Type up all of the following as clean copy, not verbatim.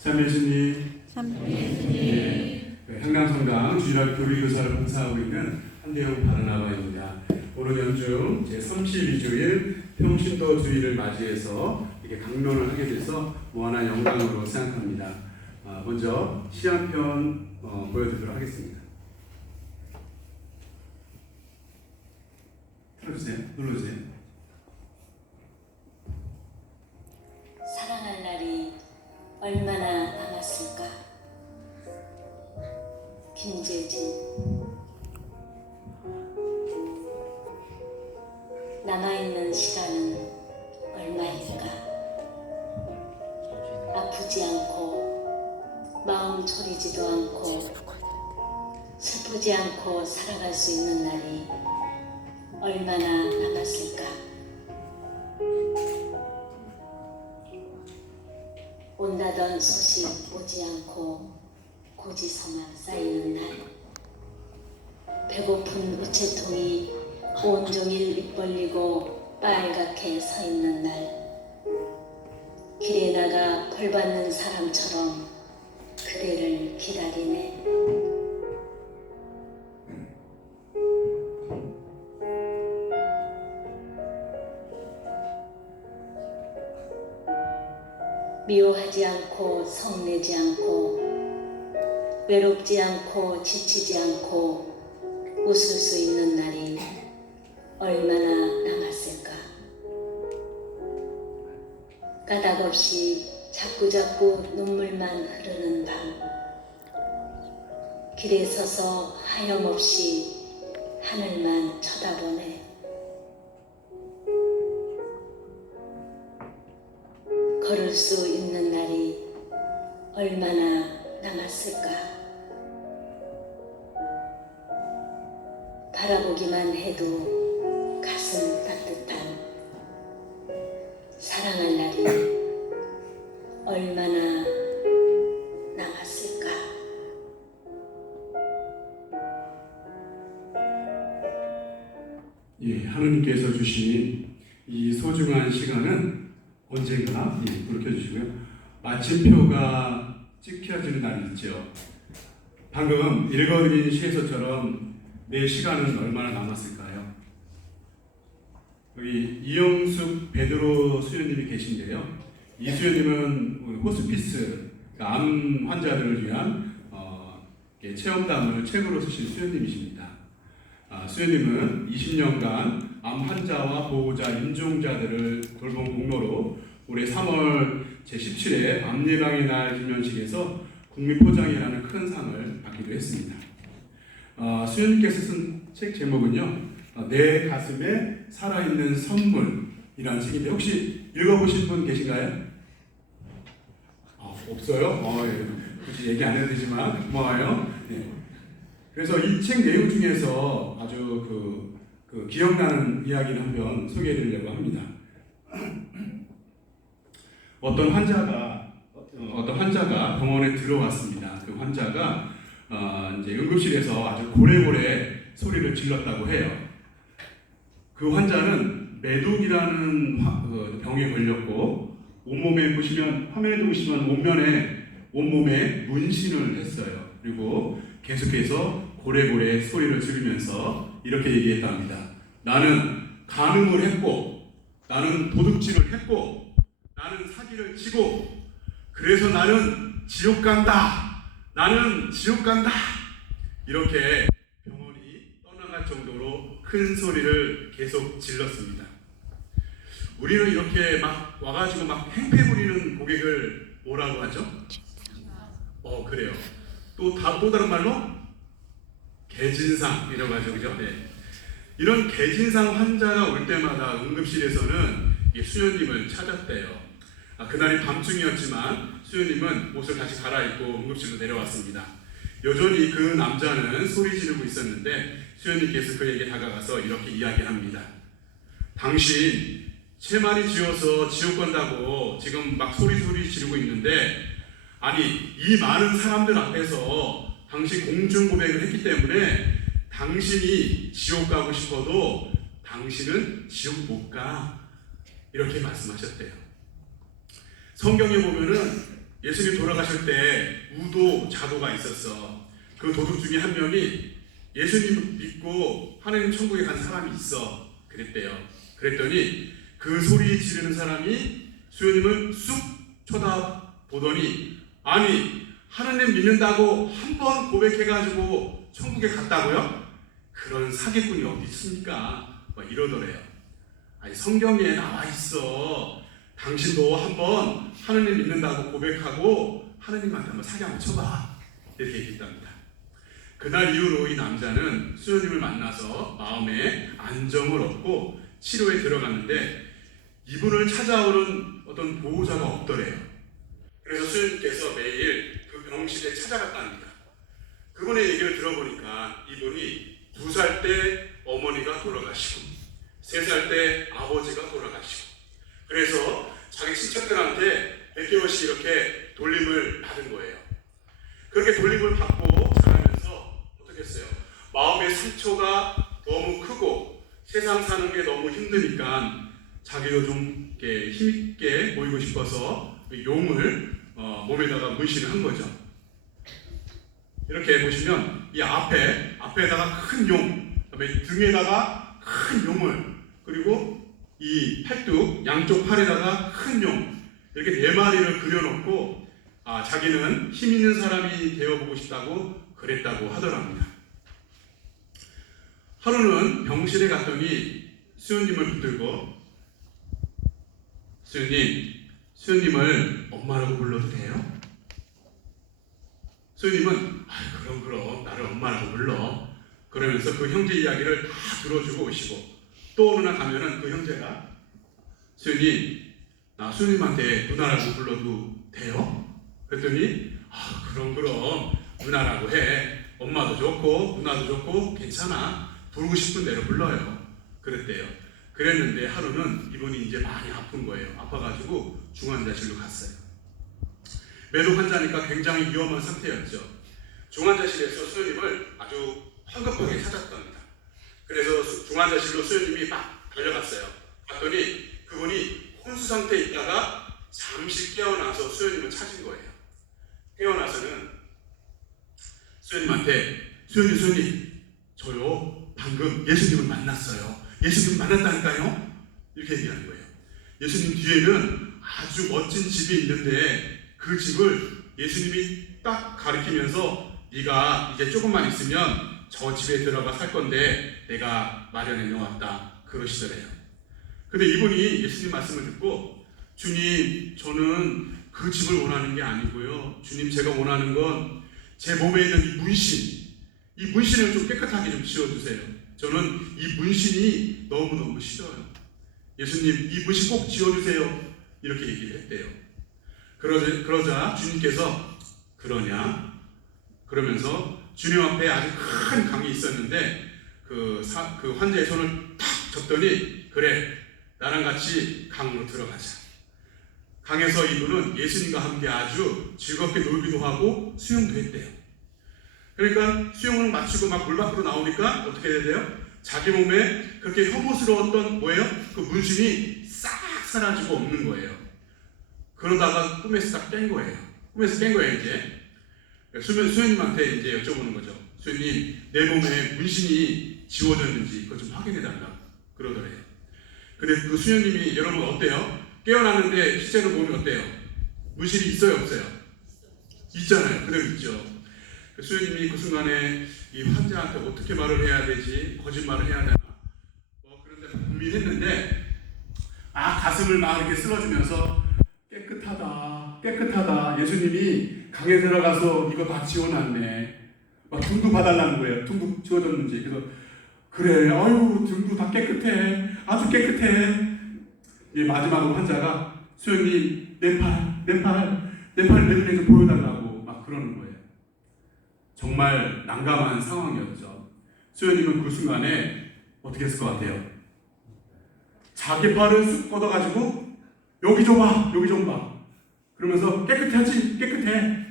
참예수님, 참예수님. 한강성당 주일학 교리교사를 봉사하고 있는 한대영 바르나바입니다. 오늘 연중 제32주일 평신도 주일을 맞이해서 이렇게 강론을 하게 돼서 무한한 영광으로 생각합니다. 먼저 시 한 편 보여드리도록 하겠습니다. 틀어주세요. 눌러주세요. 사랑할 날이 얼마나 남았을까? 김재진. 남아있는 시간은 얼마일까? 아프지 않고 마음 졸이지도 않고 슬프지 않고 살아갈 수 있는 날이 얼마나 남았을까? 온다던 소식 오지 않고 고지서만 쌓이는 날, 배고픈 우체통이 온종일 입 벌리고 빨갛게 서 있는 날, 길에 나가 벌 받는 사람처럼 그대를 기다리네. 미워하지 않고 성내지 않고 외롭지 않고 지치지 않고 웃을 수 있는 날이 얼마나 남았을까? 까닭없이 자꾸자꾸 눈물만 흐르는 밤, 길에 서서 하염없이 하늘만 쳐다보네. 걸을 수 있는 날이 얼마나 남았을까? 바라보기만 해도 가슴 따뜻한 사랑할 날이 얼마나 남았을까? 하느님께서 주신 이 소중한 시간은 언젠가 불을 켜주시고요. 마침표가 찍혀지는 날이 있죠. 방금 읽어드린 시에서처럼 내 시간은 얼마나 남았을까요? 여기 이영숙 베드로 수녀님이 계신데요. 이 수녀님은 호스피스, 암 환자들을 위한 체험담을 책으로 쓰신 수녀님이십니다. 수녀님은 20년간 암 환자와 보호자, 임종자들을 돌본 공로로 올해 3월 제17회 암예방의 날 기념식에서 국민포장이라는 큰 상을 받기도 했습니다. 수녀님께서 쓴 책 제목은요, 내 가슴에 살아있는 선물이라는 책인데 혹시 읽어보신 분 계신가요? 없어요? 굳이 얘기 안 해도 되지만 고마워요. 그래서 이 책 내용 중에서 아주 기억나는 이야기를 한번 소개해드리려고 합니다. 어떤 환자가 병원에 들어왔습니다. 그 환자가 이제 응급실에서 아주 고래고래 소리를 질렀다고 해요. 그 환자는 매독이라는 병에 걸렸고 온몸에 보시면 화면에 보시면 온몸에 문신을 했어요. 그리고 계속해서 고래고래 소리를 지르면서 이렇게 얘기했답니다. 나는 간음을 했고, 나는 도둑질을 했고, 나는 사기를 치고, 그래서 나는 지옥 간다. 나는 지옥 간다. 이렇게 병원이 떠나갈 정도로 큰 소리를 계속 질렀습니다. 우리는 이렇게 막 와가지고 막 행패 부리는 고객을 뭐라고 하죠? 그래요. 또 다른 말로 개진상이라고 하죠, 그죠? 이런 개진상 환자가 올 때마다 응급실에서는 수녀님을 찾았대요. 그날이 밤중이었지만 수녀님은 옷을 다시 갈아입고 응급실로 내려왔습니다. 여전히 그 남자는 소리 지르고 있었는데 수녀님께서 그에게 다가가서 이렇게 이야기합니다. 당신 세 마리 지어서 지옥 간다고 지금 막 소리 지르고 있는데, 아니 이 많은 사람들 앞에서 당신 공중 고백을 했기 때문에 당신이 지옥 가고 싶어도 당신은 지옥 못 가. 이렇게 말씀하셨대요. 성경에 보면은 예수님 돌아가실 때 우도 자도가 있었어. 그 도둑 중에 한 명이 예수님 믿고 하나님 천국에 간 사람이 있어. 그랬대요. 그랬더니 그 소리 지르는 사람이 수요님을 쑥 쳐다보더니, 아니 하나님 믿는다고 한 번 고백해가지고 천국에 갔다고요? 그런 사기꾼이 어디 있습니까? 막 이러더래요. 아니 성경에 나와 있어. 당신도 한번 하나님 믿는다고 고백하고 하나님한테 한번 사기 한번 쳐봐. 이렇게 얘기했답니다. 그날 이후로 이 남자는 수요님을 만나서 마음에 안정을 얻고 치료에 들어갔는데 이분을 찾아오는 어떤 보호자가 없더래요. 그래서 수요님께서 매일 그 병실에 찾아갔답니다. 그분의 얘기를 들어보니까 이분이 2살 때 어머니가 돌아가시고 3살 때 아버지가 돌아가시고, 그래서 자기 친척들한테 100개월씩 이렇게 돌림을 받은 거예요. 그렇게 돌림을 받고 자라면서 어떻게 했어요? 마음의 상처가 너무 크고 세상 사는 게 너무 힘드니까 자기도 좀 이렇게 힘있게 보이고 싶어서 용을 몸에다가 문신을 한 거죠. 이렇게 보시면 이 앞에다가 큰 용, 그다음에 등에다가 큰 용을, 그리고 이 팔뚝 양쪽 팔에다가 큰 용, 이렇게 4마리를 그려놓고 자기는 힘 있는 사람이 되어보고 싶다고 그랬다고 하더랍니다. 하루는 병실에 갔더니 수요님을 붙들고, 수요님을 엄마라고 불러도 돼요? 수요님은 그럼 나를 엄마라고 불러. 그러면서 그 형제 이야기를 다 들어주고 오시고, 또 어느 날 가면은 그 형제가 수요님, 나 수요님한테 누나라고 불러도 돼요? 그랬더니 그럼 누나라고 해. 엄마도 좋고 누나도 좋고 괜찮아. 부르고 싶은 대로 불러요. 그랬대요. 그랬는데 하루는 이분이 이제 많이 아픈 거예요. 아파가지고 중환자실로 갔어요. 매도 환자니까 굉장히 위험한 상태였죠. 중환자실에서 수요님을 아주 황급하게 찾았답니다. 그래서 중환자실로 수요님이 막 달려갔어요. 갔더니 그분이 혼수 상태에 있다가 잠시 깨어나서 수요님을 찾은 거예요. 깨어나서는 수요님한테 수요님 저요 방금 예수님을 만났어요. 예수님 만났다니까요. 이렇게 얘기하는 거예요. 예수님 뒤에는 아주 멋진 집이 있는데 그 집을 예수님이 딱 가리키면서 네가 이제 조금만 있으면 저 집에 들어가 살 건데 내가 마련해 놓았다 그러시더래요. 근데 이분이 예수님 말씀을 듣고, 주님 저는 그 집을 원하는 게 아니고요, 주님 제가 원하는 건 제 몸에 있는 이 문신을 좀 깨끗하게 좀 지워주세요. 저는 이 문신이 너무너무 싫어요. 예수님 이 문신 꼭 지워주세요. 이렇게 얘기를 했대요. 그러자 주님께서 그러냐? 그러면서 주님 앞에 아주 큰 강이 있었는데 그 환자의 손을 탁 잡더니, 그래 나랑 같이 강으로 들어가자. 강에서 이분은 예수님과 함께 아주 즐겁게 놀기도 하고 수영도 했대요. 그러니까 수영을 마치고 막 물 밖으로 나오니까 어떻게 해야 돼요? 자기 몸에 그렇게 혐오스러웠던 그 문신이 싹 사라지고 없는 거예요. 그러다가 꿈에서 딱 깬 거예요. 이제. 수녀님한테 이제 여쭤보는 거죠. 수녀님, 내 몸에 문신이 지워졌는지 그거 좀 확인해달라 그러더래요. 근데 그 수녀님이, 여러분 어때요? 깨어났는데 실제로 몸이 어때요? 문신이 있어요, 없어요? 있잖아요. 그대로 있죠. 수녀님이 그 순간에 이 환자한테 어떻게 말을 해야 되지? 거짓말을 해야 되나? 그런데 고민했는데 가슴을 막 이렇게 쓸어주면서 깨끗하다. 예수님이 강에 들어가서 이거 다 지워놨네. 막 등도 봐달라는 거예요. 등도 지워졌는지. 그래서 그래, 등도 다 깨끗해. 아주 깨끗해. 이 마지막으로 환자가 수영님 내 팔 내눈에 좀 보여달라고 막 그러는 거예요. 정말 난감한 상황이었죠. 수영님은 그 순간에 어떻게 했을 것 같아요? 자기 팔을 쑥 걷어가지고 여기 좀 봐. 그러면서 깨끗해.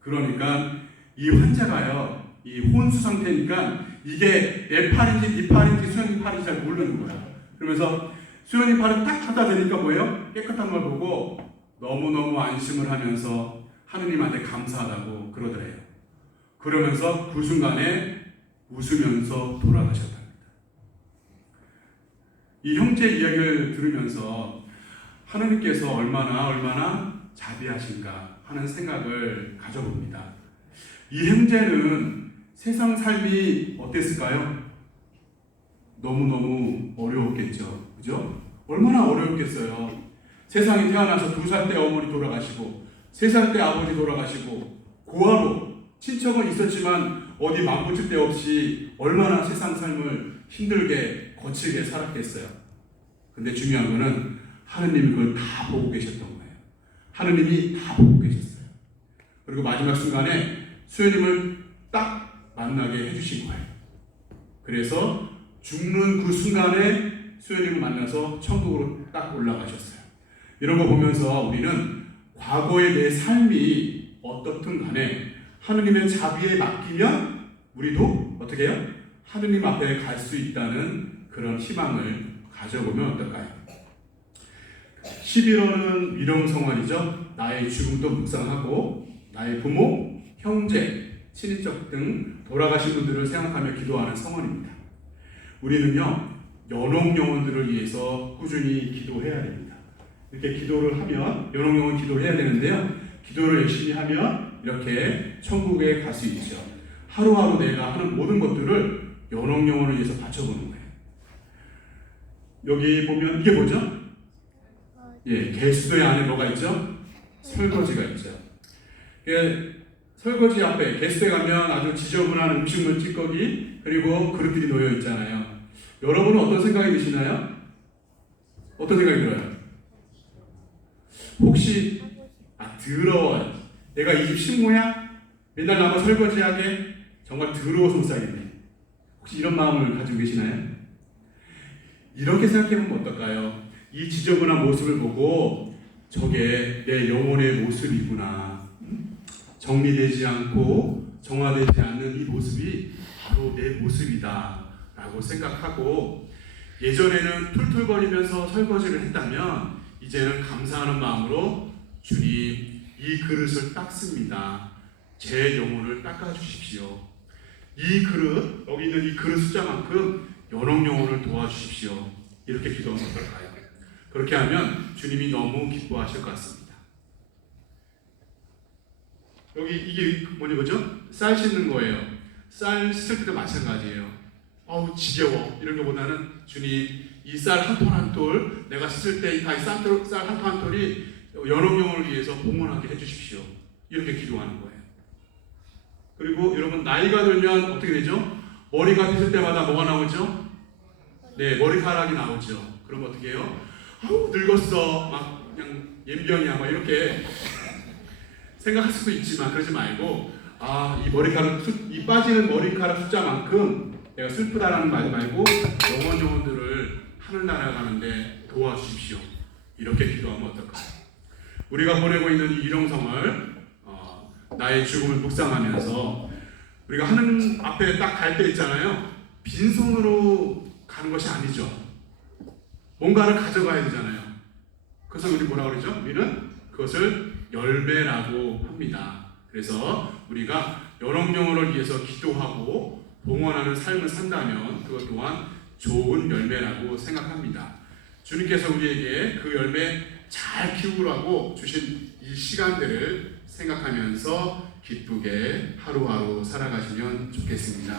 그러니까 이 환자가요, 이 혼수 상태니까 이게 내 팔인지 네 팔인지 수영님 팔인지 잘 모르는 거야. 그러면서 수영님 팔을 딱 갖다 대니까 뭐예요? 깨끗한 걸 보고 너무너무 안심을 하면서 하느님한테 감사하다고 그러더래요. 그러면서 그 순간에 웃으면서 돌아가셨답니다. 이 형제 이야기를 들으면서 하느님께서 얼마나 자비하신가 하는 생각을 가져봅니다. 이 형제는 세상 삶이 어땠을까요? 너무너무 어려웠겠죠. 그죠? 얼마나 어려웠겠어요. 세상에 태어나서 2살 때 어머니 돌아가시고 3살 때 아버지 돌아가시고 고아로 친척은 있었지만 어디 망고칠 데 없이 얼마나 세상 삶을 힘들게 거칠게 살았겠어요. 근데 중요한 거는 하느님이 그걸 다 보고 계셨던 거예요. 하느님이 다 보고 계셨어요. 그리고 마지막 순간에 수연님을 딱 만나게 해주신 거예요. 그래서 죽는 그 순간에 수연님을 만나서 천국으로 딱 올라가셨어요. 이런 거 보면서 우리는 과거의 내 삶이 어떻든 간에 하느님의 자비에 맡기면 우리도 어떻게 해요? 하느님 앞에 갈 수 있다는 그런 희망을 가져보면 어떨까요? 11월은 위령성환이죠. 나의 죽음도 묵상하고 나의 부모, 형제, 친인척 등 돌아가신 분들을 생각하며 기도하는 성원입니다. 우리는요, 연옥 영혼들을 위해서 꾸준히 기도해야 됩니다. 이렇게 기도를 하면 연옥 영혼 기도해야 되는데요. 기도를 열심히 하면 이렇게 천국에 갈 수 있죠. 하루하루 내가 하는 모든 것들을 연옥 영혼을 위해서 바쳐보는 거예요. 여기 보면 이게 뭐죠? 예, 개수도의 안에 뭐가 있죠? 설거지가 있죠. 예, 설거지 앞에 개수도에 가면 아주 지저분한 음식물 찌꺼기 그리고 그릇들이 놓여 있잖아요. 여러분은 어떤 생각이 드시나요? 어떤 생각이 들어요? 혹시 더러워. 내가 이 집 식모야? 맨날 나만 설거지하게? 정말 더러워서 못 살겠네. 혹시 이런 마음을 가지고 계시나요? 이렇게 생각해보면 어떨까요? 이 지저분한 모습을 보고 저게 내 영혼의 모습이구나. 정리되지 않고 정화되지 않는 이 모습이 바로 내 모습이다 라고 생각하고 예전에는 툴툴거리면서 설거지를 했다면 이제는 감사하는 마음으로 주님 이 그릇을 닦습니다. 제 영혼을 닦아주십시오. 이 그릇, 여기 있는 이 그릇 숫자만큼 연옥 영혼을 도와주십시오. 이렇게 기도하면 어떨까요? 그렇게 하면 주님이 너무 기뻐하실 것 같습니다. 여기 이게 뭐죠? 쌀 씻는 거예요. 쌀 씻을 때도 마찬가지예요. 어우 지겨워 이런 것보다는 주님 이 쌀 한 톨 한 톨 내가 씻을 때 이 쌀 한 톨 한 톨이 연옥 영혼을 위해서 봉헌하게 해주십시오. 이렇게 기도하는 거예요. 그리고 여러분 나이가 들면 어떻게 되죠? 머리가 빗을 때마다 뭐가 나오죠? 네, 머리카락이 나오죠. 그럼 어떻게 해요? 아우 늙었어 막 그냥 연병이야 막 이렇게 생각할 수도 있지만 그러지 말고 이 머리카락 이 빠지는 머리카락 숫자만큼 내가 슬프다라는 말 말고 영혼들을 하늘나라 가는데 도와주십시오. 이렇게 기도하면 어떨까요? 우리가 보내고 있는 이 일용성을 나의 죽음을 묵상하면서 우리가 하는 앞에 딱 갈 때 있잖아요. 빈손으로 가는 것이 아니죠. 뭔가를 가져가야 되잖아요. 그래서 우리 뭐라고 그러죠? 우리는 그것을 열매라고 합니다. 그래서 우리가 연옥 영혼을 위해서 기도하고 봉헌하는 삶을 산다면 그것 또한 좋은 열매라고 생각합니다. 주님께서 우리에게 그 열매 잘 키우라고 주신 이 시간들을 생각하면서 기쁘게 하루하루 살아가시면 좋겠습니다.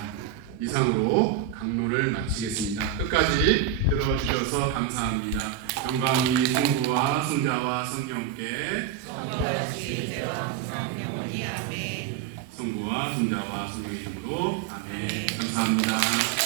이상으로 강론을 마치겠습니다. 끝까지 들어주셔서 감사합니다. 영광이 성부와 성자와 성령께 성부와 성자와 성령의 이름으로 아멘. 감사합니다.